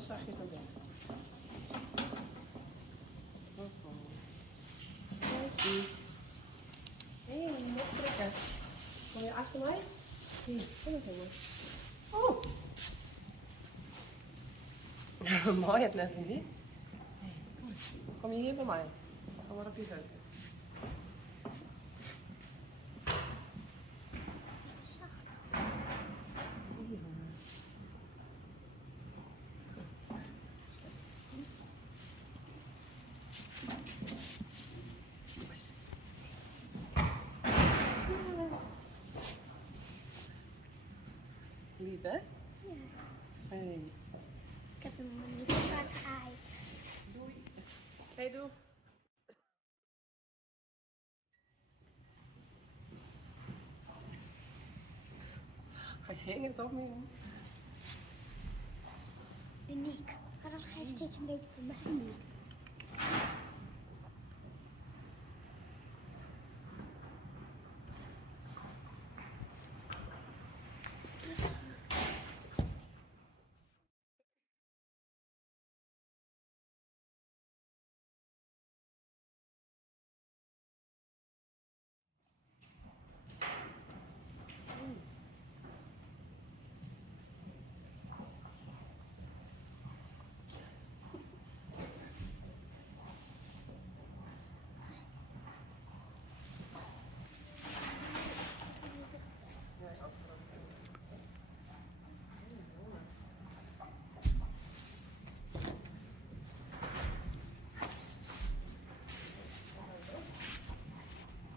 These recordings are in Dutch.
dan zachtjes naar binnen. Hé, wat sprekken. Kom je achter mij? Hier, kom eens jongen. Oh! Mooi het net niet. Kom je hier bij mij? Kom maar op je heupen. Lief, hè? Ja. Hey. Ik heb hem niet te vaak gehaaid. Doei. Hey, doe. Hij hing het op me. Uniek. Waarom ga je steeds een beetje voor mij doen?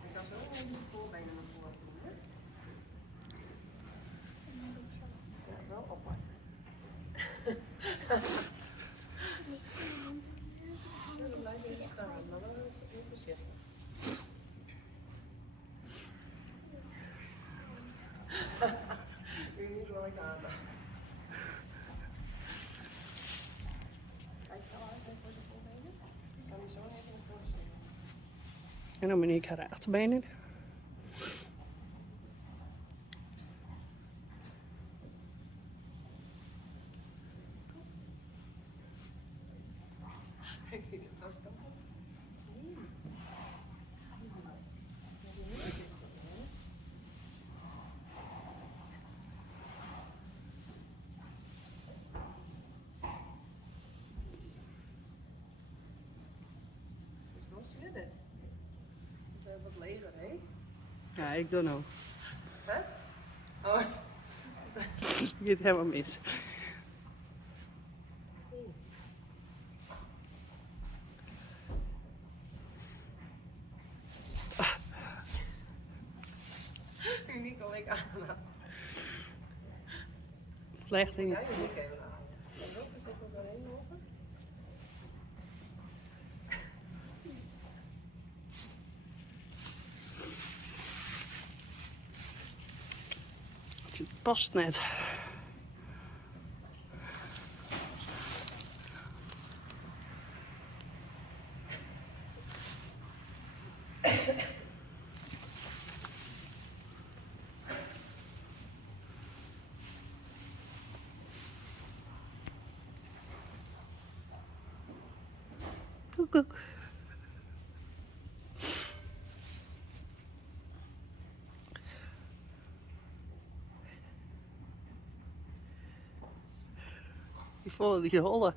Ik kan zo even de voorbenen naar voren doen, hè? Ja, wel oppassen. Niet zo. Ja, dan blijf je even staan, maar wel eens even voorzichtig. Kun je niet door elkaar aan. Kijk nou uit voor de voorbenen. Kan je zo even naar voren zitten. En dan Monique haar achterbenen. Kijk, dit is als kan. Zitten. Het is wat leger, hè? Ja, ik doe nou. Hè? Oh. Het gaat helemaal mis. Nico, ik aan. Vlechtingen. Ja, je moet even aan. En zo voorzichtig doorheen lopen. Het past net. Koek, koek. Die volle die hollen.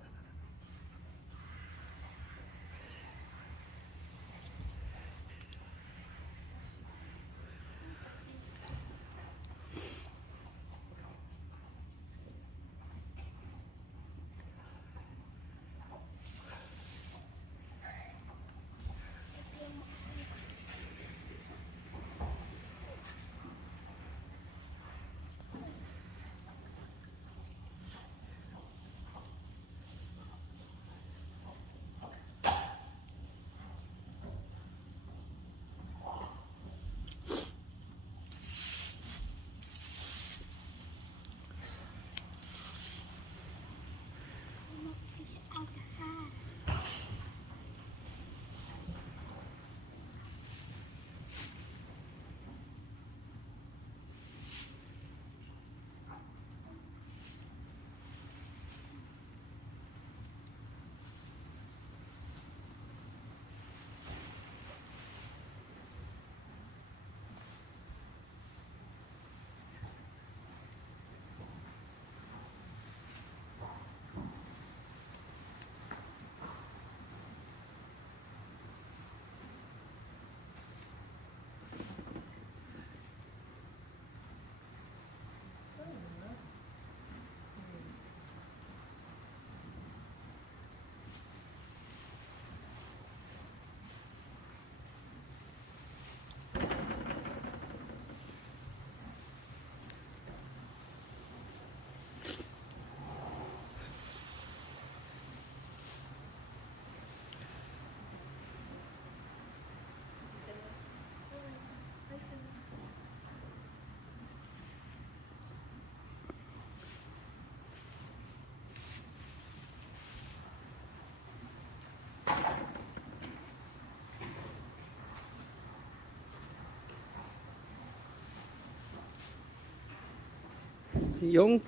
Jong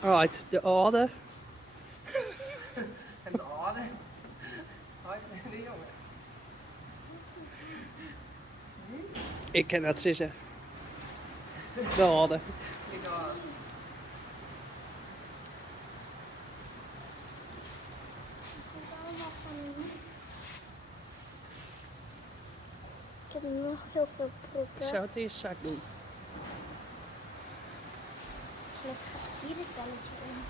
uit de oude. En de oude. Hoi, de jongen. Ik ken dat zeggen. De oude. Ik oude. Ik heb nog heel veel Ik proppen. zou het eerst zak doen. Gelukkig gaat hier het belletje in.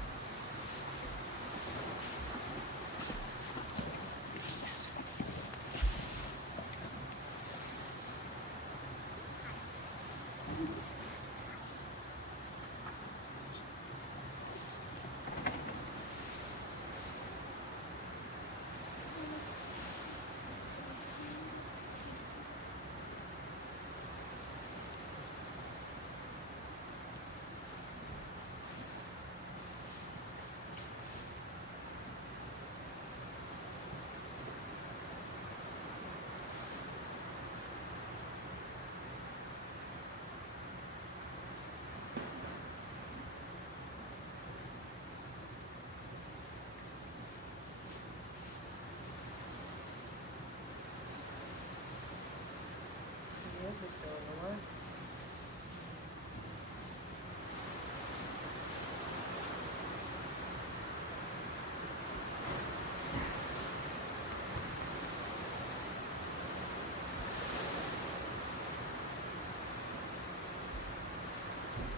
Heel veel stomen hoor.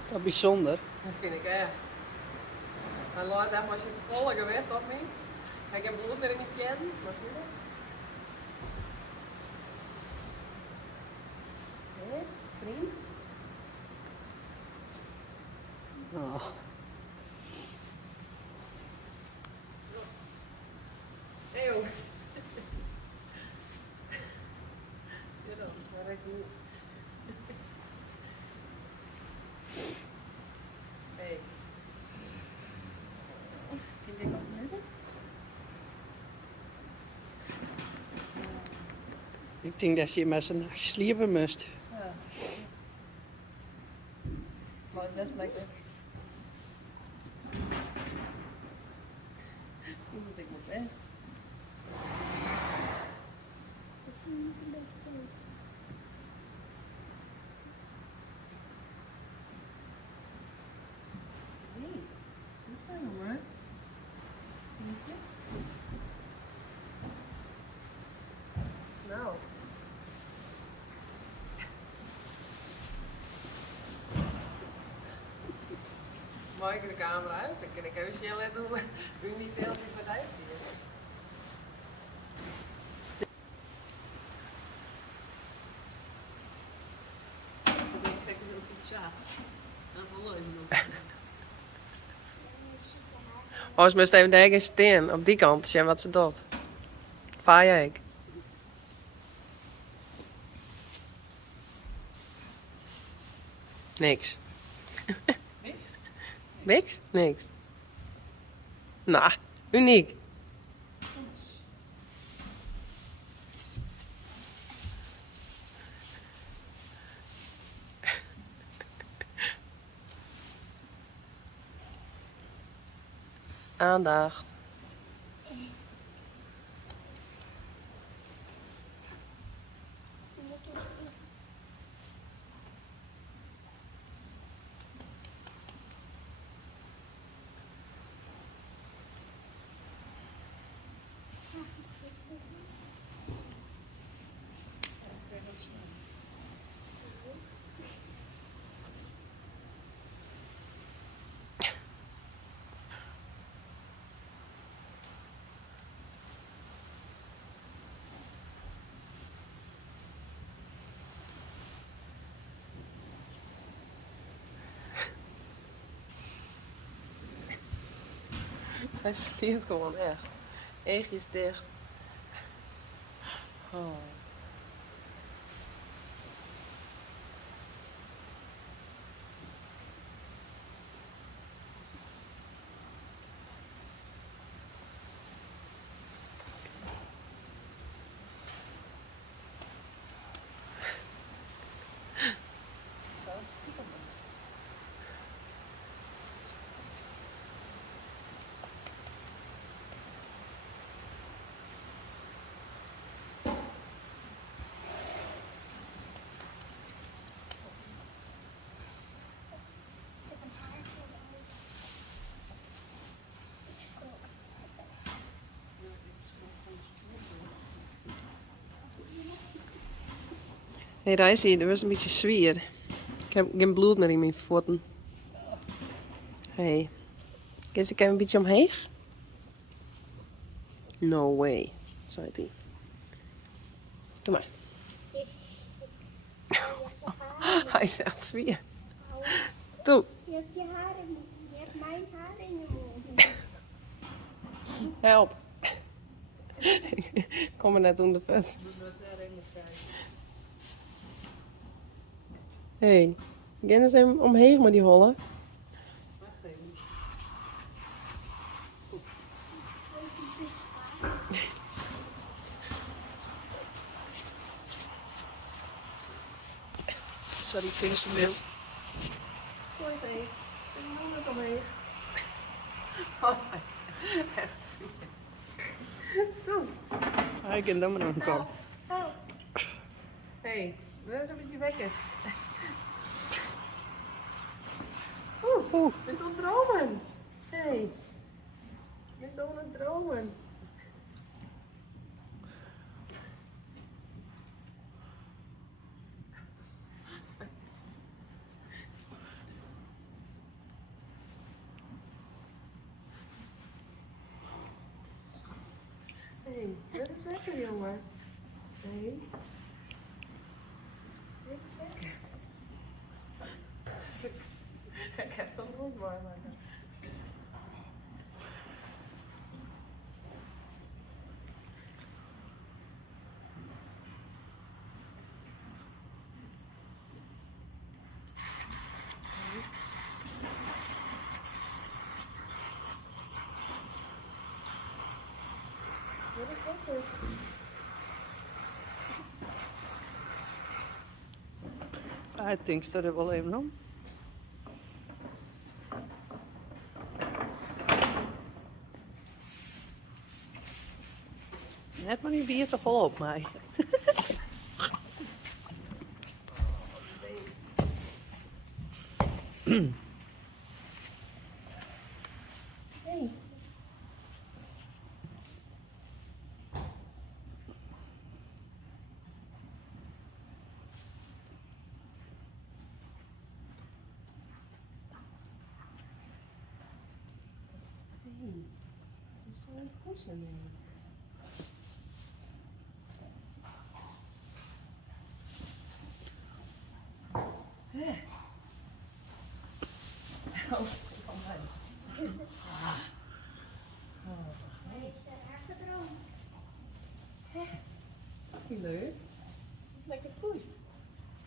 Dat is bijzonder. Dat vind ik echt. En laat hem als je volle gewicht op me. Ik heb bloed met mijn tjen. Wat zie je? Hé, vriend? Oh. Hé joh. Zie je dan? Waar ik nu. Hé. Kun je dit nog lezen? Ik denk dat je met z'n sliepen moest. Ja. Maar het is best lekker. Hoe moet ik mijn best? Nee, niet zo jongen. Denk je? Nou. Mag ik de camera uit? Dan kan ik even chillen doen. U niet heel veel bedrijf hier. Ik denk dat het iets zacht. Dat wil ik nog. Oh, ze moest even daar staan, op die kant, zien wat ze doet. Vaar ik. Niks. Niks? Niks? Niks. Nou, uniek. Aandacht. Hij sliept gewoon echt. Eegjes dicht. Oh. Hey, daar zie je, dat was een beetje zwier. Ik heb geen bloed meer in mijn voeten. Hey. Is ik even een beetje omheen? No way, zei hij. Doe maar. Hij zegt zwier. Doe. Je hebt je haar in, je hebt mijn haar in je mond. Help. Kom er net onder vet. Hey, ga eens even omheen met die holle. Sorry, ik vind het beeld. Zo is hij. Ik moet eens omheen. Oh, echt zwier. Doe. Hij kan dan maar nog komen. Help. Hey, wil eens een beetje wekken? Oeh. We zijn aan het dromen. Hey. We zijn aan het dromen. Hey, wil eens wekken, jongen. Hey. Ik heb het nog warm maken. Wat is dat dus? I think dat er wel even om. Net maar niet bier te vol op mij. Hey. Hey. We zijn aan het kussen nu. Oh, van mij. Hij is erg gedroomd. Wie leuk. Het is lekker koest.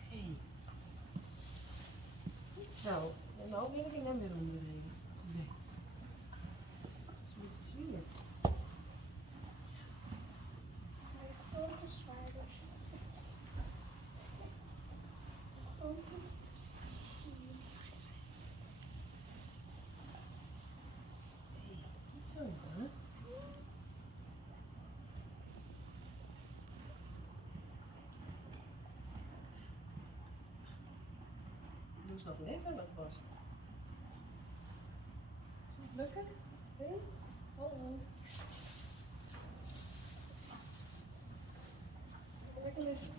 Hey. Zo, en nou wil ik hem weer onderwegen. Nee. Dat is een beetje zwier. Mijn grote zwaarder. Niet zo, hè? Doe eens wat lezen, dat was. Is het lukken? Nee? Hallo. Lekker lezen.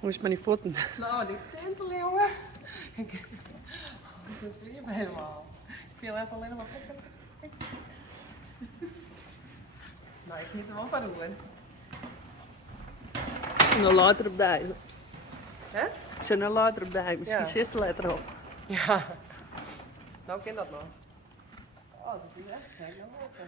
Hoe is het met die voeten? Nou, die tintel, jongen. Ze sliepen helemaal. Ik viel even alleen maar. Nou, ik niet er wel van doen. En dan later op de ijzer. Hè? Ik zei nou later op de ijzer. Misschien Ja. 6 letter op. Ja. Nou, ken dat nog. Oh, dat is echt gek. Nou, wat zeg.